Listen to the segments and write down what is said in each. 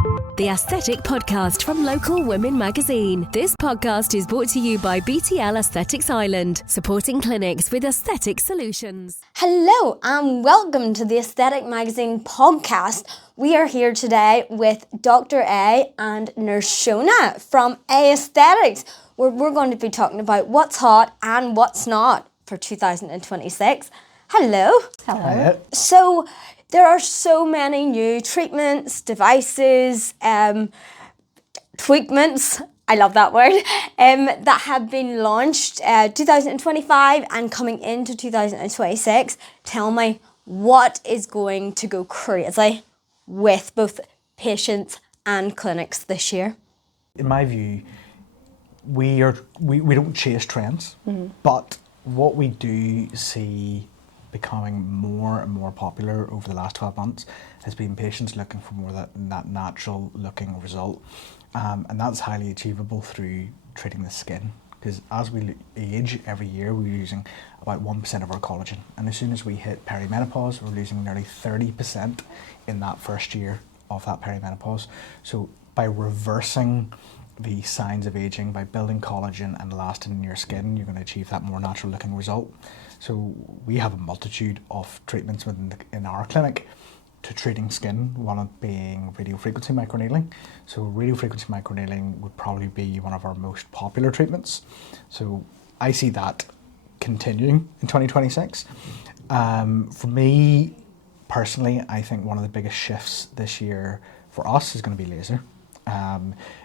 The Aesthetic Podcast from Local Women Magazine. This podcast is brought to you by BTL Aesthetics Ireland, supporting clinics with aesthetic solutions. Hello and welcome to the Aesthetic Magazine podcast. We are here today with Dr. A and Nurse Shona from A Aesthetics, where we're going to be talking about what's hot and what's not for 2026. Hello. Hello. So, there are so many new treatments, devices, tweakments, I love that word, that have been launched 2025 and coming into 2026. Tell me, what is going to go crazy with both patients and clinics this year? In my view, we don't chase trends, but what we do see becoming more and more popular over the last 12 months has been patients looking for more that natural looking result, and that's highly achievable through treating the skin, because as we age every year we're losing about 1% of our collagen, and as soon as we hit perimenopause we're losing nearly 30% in that first year of that perimenopause. So by reversing the signs of aging, by building collagen and elastin in your skin, you're going to achieve that more natural looking result. So we have a multitude of treatments in our clinic to treating skin, one of being radiofrequency microneedling. So radiofrequency microneedling would probably be one of our most popular treatments. So I see that continuing in 2026. For me personally, I think one of the biggest shifts this year for us is going to be laser.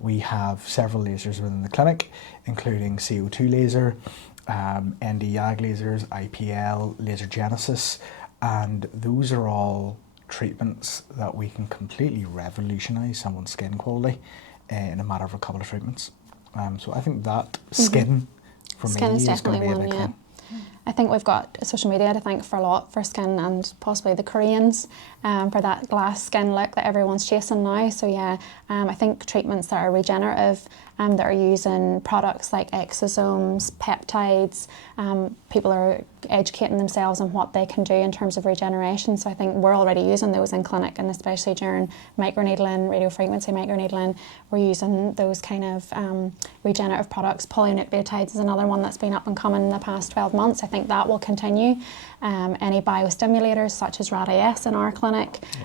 We have several lasers within the clinic, including CO2 laser, ND-YAG lasers, IPL, laser genesis, and those are all treatments that we can completely revolutionize someone's skin quality in a matter of a couple of treatments. So I think that skin, for me, is going to be a big thing. I think we've got social media to thank for a lot for skin, and possibly the Koreans for that glass skin look that everyone's chasing now. So yeah, I think treatments that are regenerative, that are using products like exosomes, peptides, people are educating themselves on what they can do in terms of regeneration. So I think we're already using those in clinic, and especially during microneedling, radiofrequency microneedling, we're using those kind of regenerative products. Polynucleotides is another one that's been up and coming in the past 12 months. I think that will continue. Any biostimulators such as Radies in our clinic.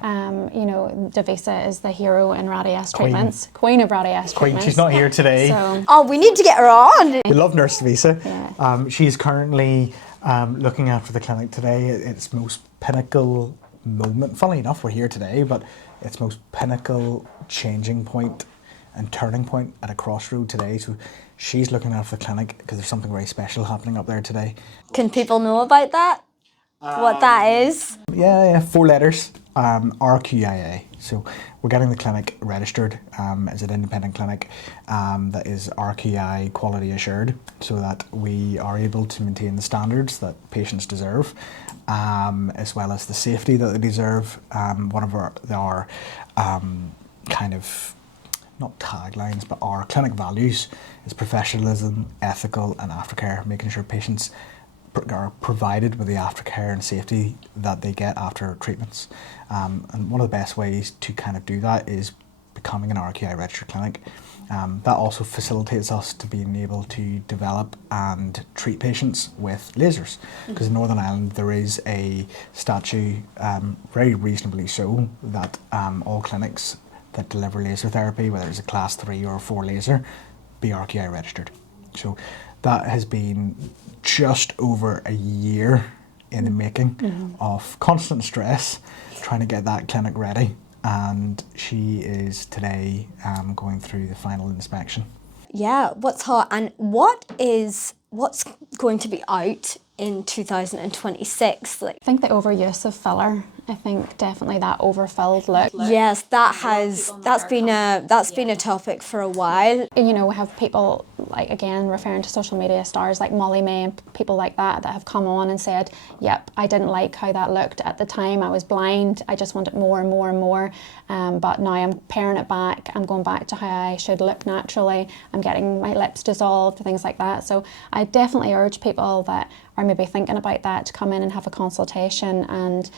Devisa is the hero in Radies treatments. Queen of Radies treatments. She's not here today. Oh, we need to get her on. We love Nurse Devisa. Yeah. She's currently looking after the clinic today. Its most pinnacle moment, funnily enough we're here today, but its most pinnacle changing point and turning point at a crossroad today. So she's looking after the clinic because there's something very special happening up there today. Can people know about that? What that is? Yeah, 4 letters, RQIA. So we're getting the clinic registered as an independent clinic that is RQI quality assured, so that we are able to maintain the standards that patients deserve, as well as the safety that they deserve. One of our kind of, not taglines, but our clinic values is professionalism, ethical and aftercare, making sure patients are provided with the aftercare and safety that they get after treatments. And one of the best ways to kind of do that is becoming an RQI registered clinic. That also facilitates us to being able to develop and treat patients with lasers, because in Northern Ireland there is a statute, very reasonably so, that all clinics that deliver laser therapy, whether it's a class 3 or 4 laser, be RQI registered. So that has been just over a year in the making of constant stress trying to get that clinic ready, and she is today going through the final inspection. Yeah, what's hot and what's going to be out in 2026? I think the overuse of filler. I think definitely that overfilled look. Yes, that's been a topic for a while. You know, we have people, like, again, referring to social media stars like Molly May and people like that have come on and said, yep, I didn't like how that looked at the time. I was blind. I just wanted more and more and more. But now I'm paring it back. I'm going back to how I should look naturally. I'm getting my lips dissolved, things like that. So I definitely urge people that are maybe thinking about that to come in and have a consultation and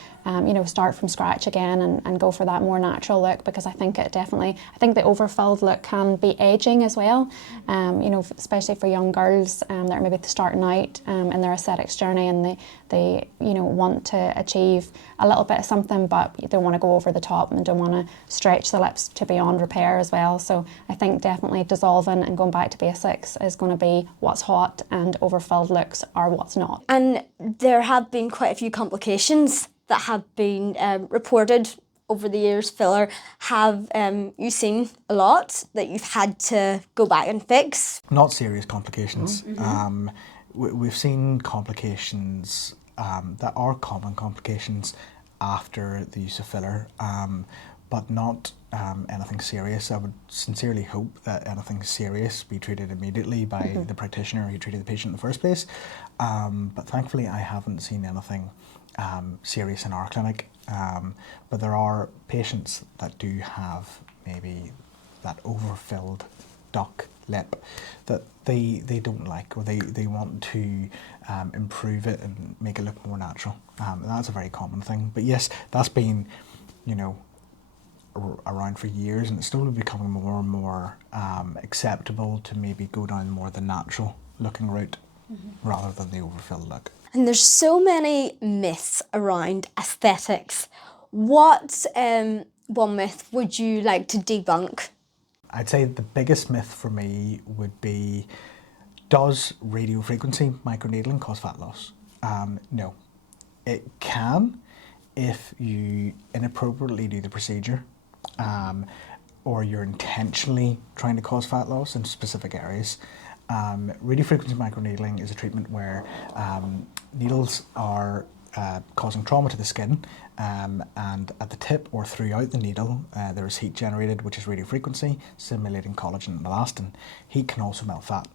start from scratch again and go for that more natural look, because I think the overfilled look can be aging as well, especially for young girls that are maybe starting out in their aesthetics journey, and they want to achieve a little bit of something, but they don't want to go over the top and don't want to stretch the lips to beyond repair as well. So I think definitely dissolving and going back to basics is going to be what's hot, and overfilled looks are what's not. And there have been quite a few complications that have been reported over the years. Filler, have you seen a lot that you've had to go back and fix? Not serious complications. We've seen complications that are common complications after the use of filler, but not anything serious. I would sincerely hope that anything serious be treated immediately by the practitioner who treated the patient in the first place. But thankfully I haven't seen anything serious in our clinic. But there are patients that do have maybe that overfilled duck lip that they don't like, or they want to improve it and make it look more natural. And that's a very common thing. But yes, that's been, around for years, and it's slowly becoming more and more acceptable to maybe go down more the natural looking route rather than the overfilled look. And there's so many myths around aesthetics. What one myth would you like to debunk? I'd say the biggest myth for me would be, does radiofrequency microneedling cause fat loss? No. It can if you inappropriately do the procedure, or you're intentionally trying to cause fat loss in specific areas. Radiofrequency microneedling is a treatment where needles are causing trauma to the skin, and at the tip or throughout the needle there is heat generated, which is radiofrequency, stimulating collagen and elastin. Heat can also melt fat.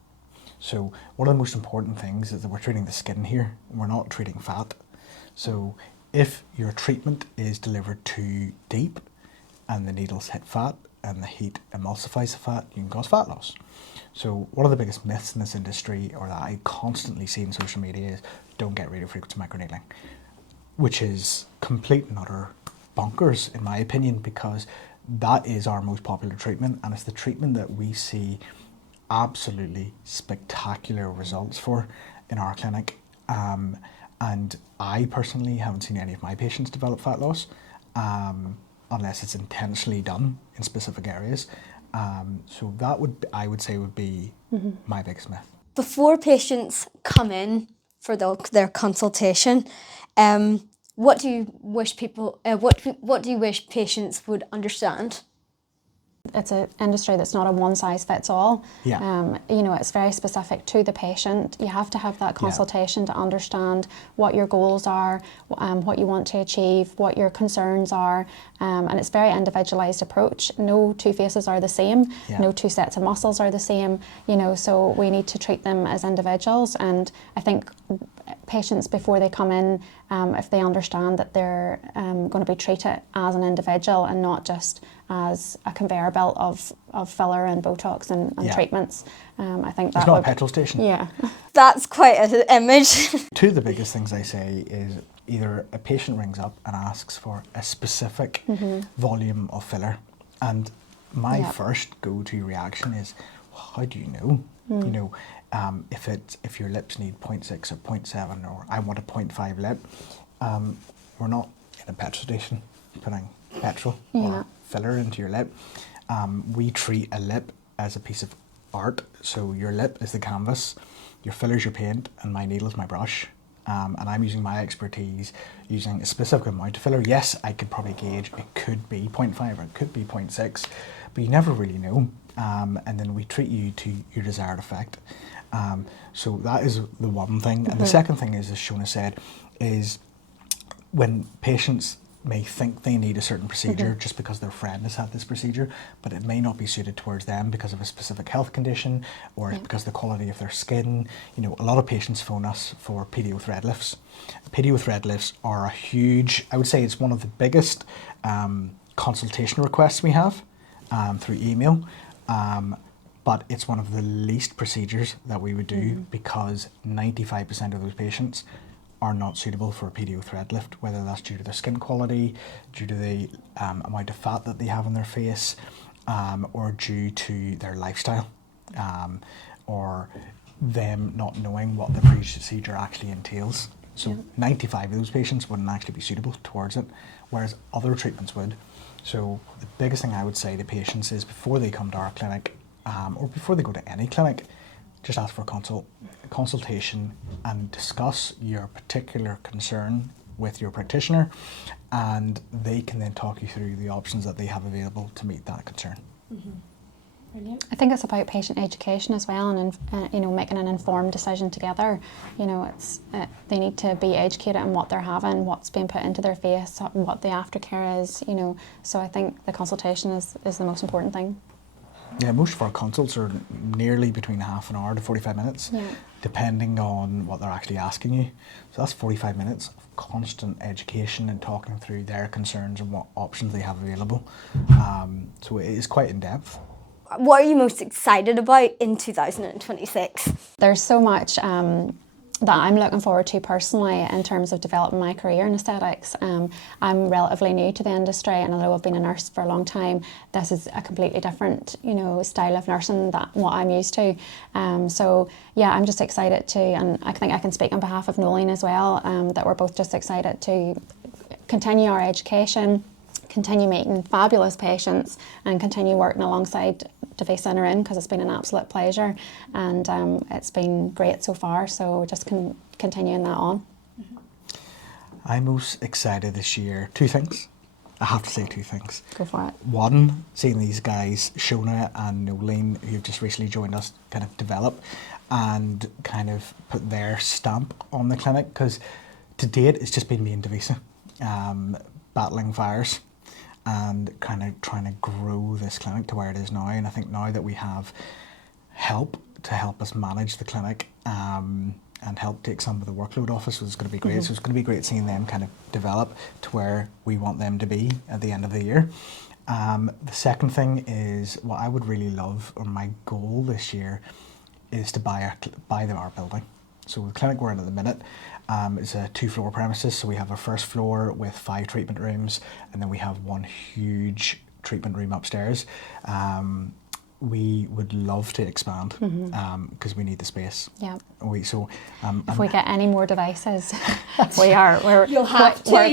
So one of the most important things is that we're treating the skin here, we're not treating fat. So if your treatment is delivered too deep and the needles hit fat and the heat emulsifies the fat, you can cause fat loss. So one of the biggest myths in this industry, or that I constantly see in social media, is don't get radiofrequency microneedling, which is complete and utter bonkers in my opinion, because that is our most popular treatment, and it's the treatment that we see absolutely spectacular results for in our clinic. And I personally haven't seen any of my patients develop fat loss, unless it's intentionally done in specific areas. So that I would say would be my biggest myth. Before patients come in for their consultation, what do you wish what do you wish patients would understand? It's an industry that's not a one size fits all. Yeah. It's very specific to the patient. You have to have that consultation to understand what your goals are, what you want to achieve, what your concerns are, and it's a very individualised approach. No two faces are the same. Yeah. No two sets of muscles are the same. So we need to treat them as individuals. And I think patients, before they come in, if they understand that they're going to be treated as an individual and not just as a conveyor belt of filler and Botox and treatments, I think that it's not a petrol station. Yeah. That's quite an image. Two of the biggest things I say is either a patient rings up and asks for a specific volume of filler, and my first go-to reaction is, well, how do you know? If your lips need 0.6 or 0.7, or I want a 0.5 lip, we're not in a petrol station putting petrol or filler into your lip. We treat a lip as a piece of art. So your lip is the canvas, your filler's your paint, and my needle's my brush. And I'm using my expertise using a specific amount of filler. Yes, I could probably gauge it could be 0.5 or it could be 0.6, but you never really know. And then we treat you to your desired effect. So that is the one thing. And the second thing is, as Shona said, is when patients may think they need a certain procedure just because their friend has had this procedure, but it may not be suited towards them because of a specific health condition, or because of the quality of their skin. A lot of patients phone us for pedio thread lifts. Pedio thread lifts are a huge, I would say it's one of the biggest consultation requests we have through email. but it's one of the least procedures that we would do because 95% of those patients are not suitable for a PDO thread lift, whether that's due to their skin quality, due to the amount of fat that they have on their face, or due to their lifestyle, or them not knowing what the procedure actually entails. So 95 of those patients wouldn't actually be suitable towards it, whereas other treatments would. So the biggest thing I would say to patients is before they come to our clinic, or before they go to any clinic, just ask for a consultation and discuss your particular concern with your practitioner, and they can then talk you through the options that they have available to meet that concern. Brilliant. I think it's about patient education as well, and making an informed decision together. It's they need to be educated on what they're having, what's being put into their face, what the aftercare is. So I think the consultation is the most important thing. Yeah, most of our consults are nearly between half an hour to 45 minutes, depending on what they're actually asking you. So that's 45 minutes of constant education and talking through their concerns and what options they have available. So it is quite in depth. What are you most excited about in 2026? There's so much that I'm looking forward to personally in terms of developing my career in aesthetics. I'm relatively new to the industry, and although I've been a nurse for a long time, this is a completely different, style of nursing than what I'm used to. So yeah, I'm just excited to, and I think I can speak on behalf of Nolene as well, that we're both just excited to continue our education, continue meeting fabulous patients, and continue working alongside Devisa and Ahooran, because it's been an absolute pleasure, and it's been great so far, so just continuing that on. I'm most excited this year. Two things. I have to say two things. Go for it. One, seeing these guys, Shona and Nolene, who've just recently joined us, kind of develop and kind of put their stamp on the clinic, because to date it's just been me and Devisa battling fires and kind of trying to grow this clinic to where it is now. And I think now that we have help to help us manage the clinic and help take some of the workload off us, it's going to be great. So it's going to be great seeing them kind of develop to where we want them to be at the end of the year. The second thing is what I would really love, or my goal this year, is to buy our building. So the clinic we're in at the minute is a 2-floor premises. So we have our first floor with 5 treatment rooms, and then we have one huge treatment room upstairs. We would love to expand because we need the space. Yeah. If we get any more devices, we're going to have to. You're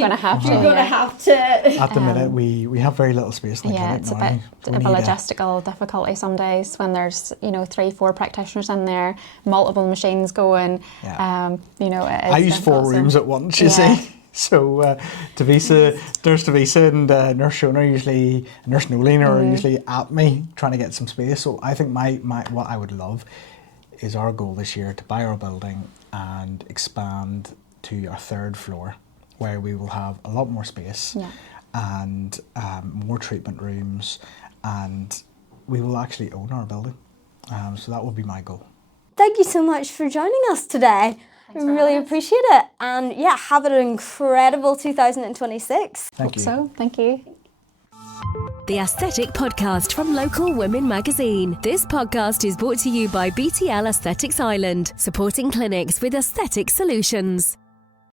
going to have to. At the minute, we have very little space in the clinic it's now. a bit of a logistical difficulty some days when there's 3-4 practitioners in there, multiple machines going. Yeah. I use 4 rooms at once. You see. So Nurse Devisa and Nurse Shona Nurse Nolene are usually at me trying to get some space. So I think my what I would love is our goal this year to buy our building and expand to our 3rd floor, where we will have a lot more space and more treatment rooms, and we will actually own our building. So that will be my goal. Thank you so much for joining us today. We really appreciate it. And yeah, have an incredible 2026. Thank you. So, thank you. The Aesthetic Podcast from Local Women Magazine. This podcast is brought to you by BTL Aesthetics Ireland, supporting clinics with aesthetic solutions.